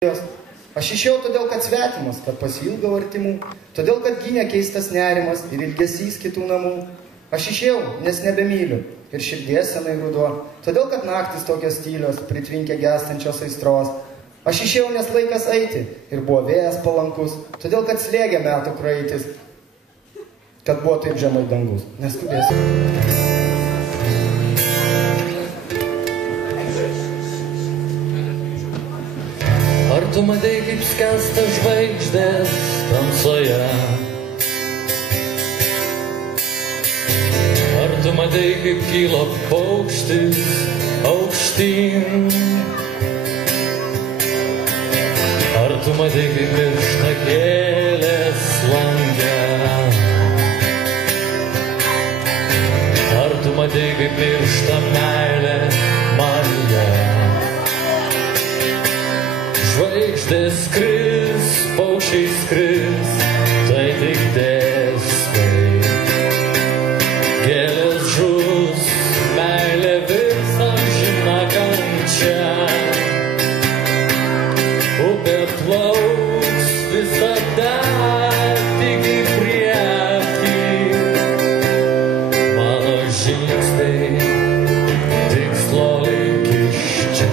Aš išėjau todėl, kad svetimas, kad pasiilgau artimų, todėl, kad gynė keistas nerimas ir ilgesys kitų namų. Aš išėjau, nes nebemyliu ir širdies senai ruduo, todėl, kad naktis tokios tylios, pritvinkia gęstančios aistros. Aš išėjau, nes laikas eiti ir buvo vėjas palankus, todėl, kad slėgė metų kraitis, kad buvo taip žemai dangus. Neskubėsiu. Ar tu matei, kaip skęsta žvaigždės tamsoje? Ar tu matei, kaip kyla paukštis aukštyn? Ar tu matei, kaip miršta gėlės lange? Ar tu matei, kaip miršta meilė manyje? Žvaigždės skris, paukščiai skris, tai tik dėsniai. Gėlės žus, meilė virs amžina kančia. Upė plauks visada tik į priekį. Mano žingsniai tikslo link iš čia.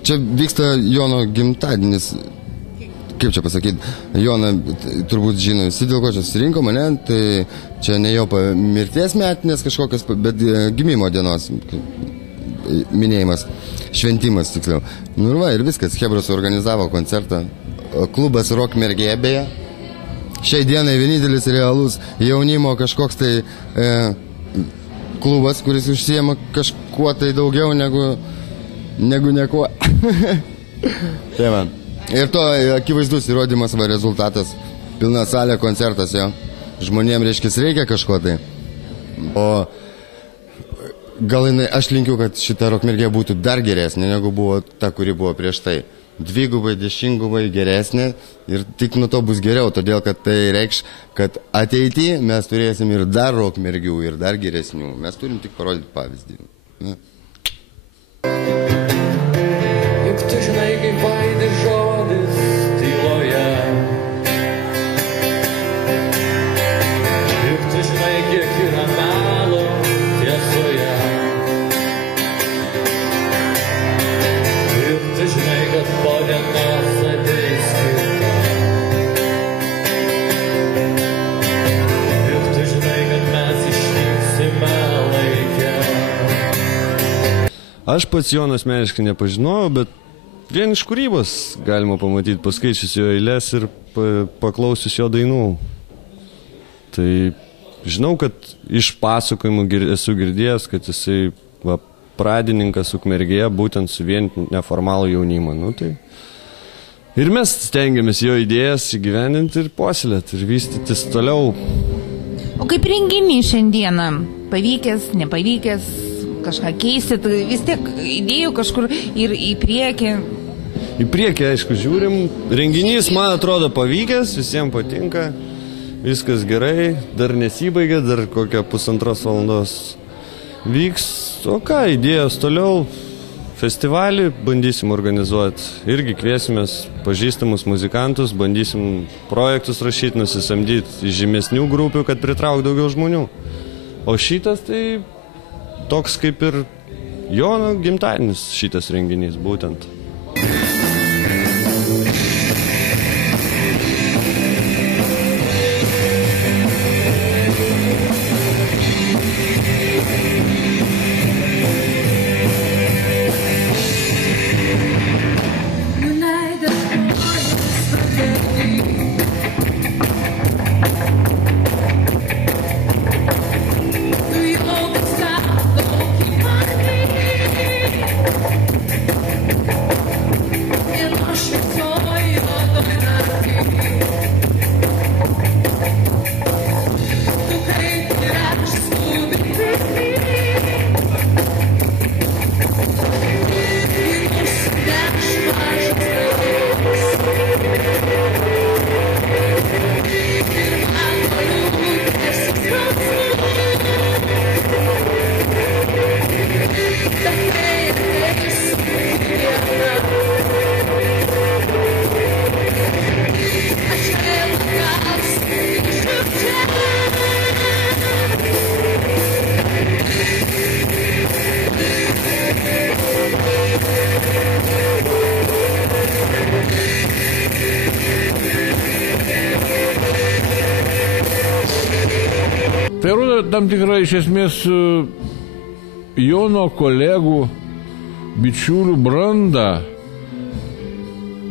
Čia vyksta Jono gimtadienis, kaip čia pasakyti, Joną turbūt žino visi, dėl ko čia susirinko mane, tai čia ne jo mirties metinės kažkokios, bet gimimo dienos minėjimas, šventimas tiksliau. Nu ir va, ir viskas, chebros organizavo koncertą, klubas Rock Mergė beje, šiai dienai vienintelis realus jaunimo kažkoks tai klubas, kuris užsiema kažkuo tai daugiau negu nieko. Tai man. Ir to akivaizdus įrodymas va rezultatas. Pilna salė, koncertas jo. Žmonėm reiškia reikia kažko tai. O gal aš linkiu, kad šita Rock Mergė būtų dar geresnė, negu buvo ta, kuri buvo prieš tai. Dvigubai, dešimtgubai geresnė ir tik nuo to bus geriau, todėl kad tai reikš, kad ateityje mes turėsim ir dar Rock Mergių, ir dar geresnių. Mes turim tik parodyti pavyzdį. Na. Juk tu žinai, kaip vaidė žodis tyloje. Juk tu žinai, kiek yra melo tiesoje. Juk tu žinai, kad po dienos ateis kita. Juk tu žinai, kad mes išvyksime laike. Aš pats Joną asmeniškai nepažinojau, bet vien iš kūrybos galima pamatyti, paskaičius jo eilės ir paklausius jo dainų. Tai žinau, kad iš pasakojimų esu girdėjęs, kad jisai pradininkas Ukmergėje būtent suvienyti neformalų jaunimą. Nu, tai ir mes stengiamės jo idėjas įgyvendinti ir puoselėti ir vystytis toliau. O kaip renginys šiandieną? Pavykęs, nepavykęs? Kažką keisit, vis tiek idėjų kažkur ir į priekį. Į priekį, aišku, žiūrim. Renginys, man atrodo, pavykęs, visiems patinka, viskas gerai, dar nesibaigė, dar kokią 1,5 valandos vyks. O ką, idėjos toliau, festivalį bandysim organizuoti, irgi kviesimės pažįstamus muzikantus, bandysim projektus rašyti, nusisamdyti iš žymesnių grupių, kad pritrauk daugiau žmonių. O šitas tai toks kaip ir Jono gimtadienis šitas renginys būtent. Tai rodo tam tikrą iš esmės Jono kolegų, bičiulių brandą.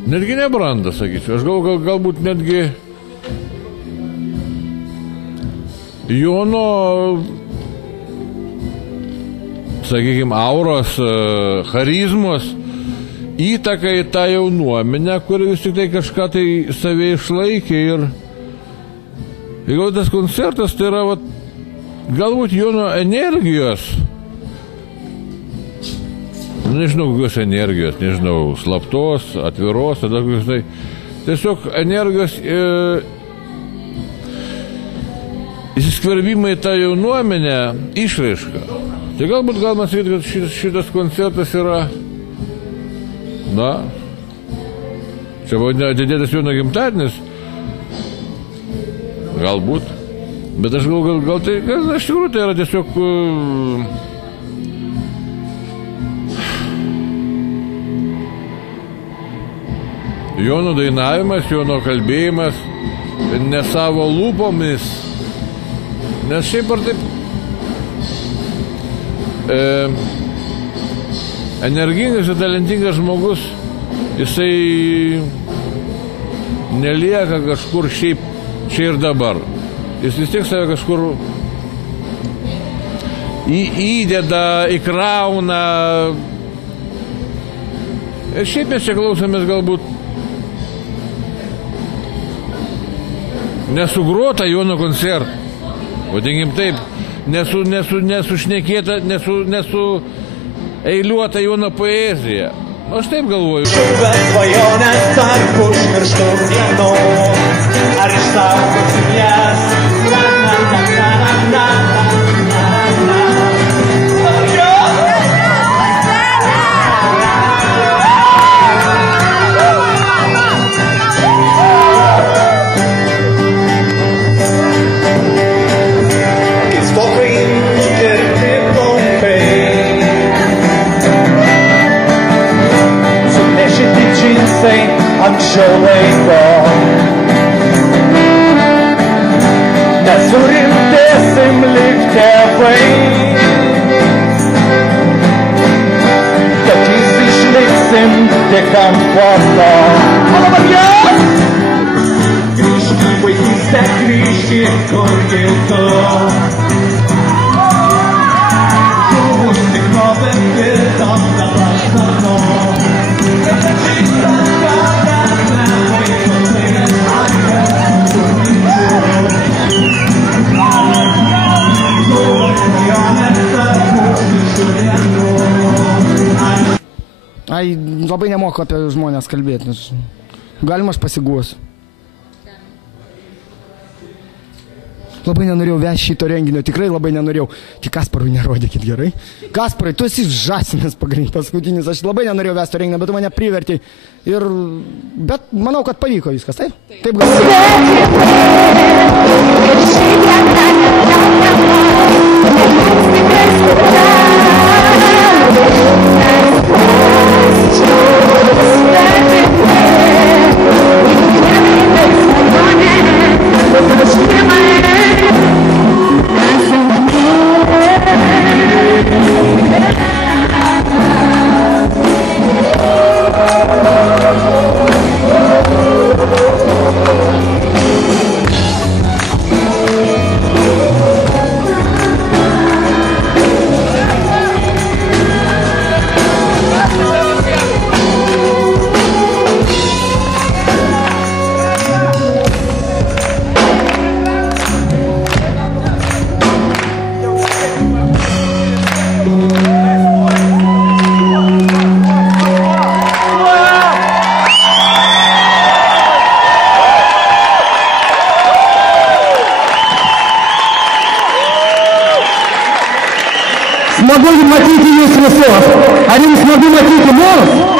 Netgi ne brandą, sakyčiau. Aš galbūt netgi Jono, sakykime, auros, charizmos įtaką į tą jaunuomenę, kuri vis tik tai kažką tai savai išlaikė. Ir gal tas koncertas tai yra galbūt Jono energijos, nežinau kokios energijos, nežinau, slaptos, atviros, tada kokios tai, tiesiog energijos įsiskverbimai tą jaunuomenę išraiška. Tai galbūt galima sakyti, kad šitas koncertas yra, čia buvo atidėtas Jono gimtadienis, galbūt. Bet aš gal tai, iš tikrųjų, tai yra tiesiog Jono dainavimas, Jono kalbėjimas, ne savo lūpomis, nes šiaip ar taip energingas ir talentingas žmogus, jisai nelieka kažkur šiaip čia ir dabar. Jis vis tiek save kažkur įdeda, įkrauna. Ir šiaip mes čia klausomės galbūt nesugrota Jono koncertą. Vadinkim taip, nesušnekėta, nesueiliuota Jono poezija. Aš taip galvoju. Bet svajonės tarp užmirštų dienų, ar išsaugosim jas? Anksčiau laiko nesurimtėsim lyg tėvai, tokiais išliksim tik ant foto. Grįžk į vaikystę, grįžk į kur kitur. Žuvus tikrovė kitam dabar savo. Ai, labai nemoku apie žmonės kalbėti, nes galima aš pasiguosiu. Labai nenorėjau vesti šito renginio, tikrai labai nenorėjau. Tik Kasparui nerodykit, gerai? Kasparai, tu esi žąsinas paskutinis, aš labai nenorėjau vesti to renginio, bet tu mane privertei. Bet manau, kad pavyko viskas, taip? Taip Смогу ли матить jūs visus? Ar jums smagu matyti mus?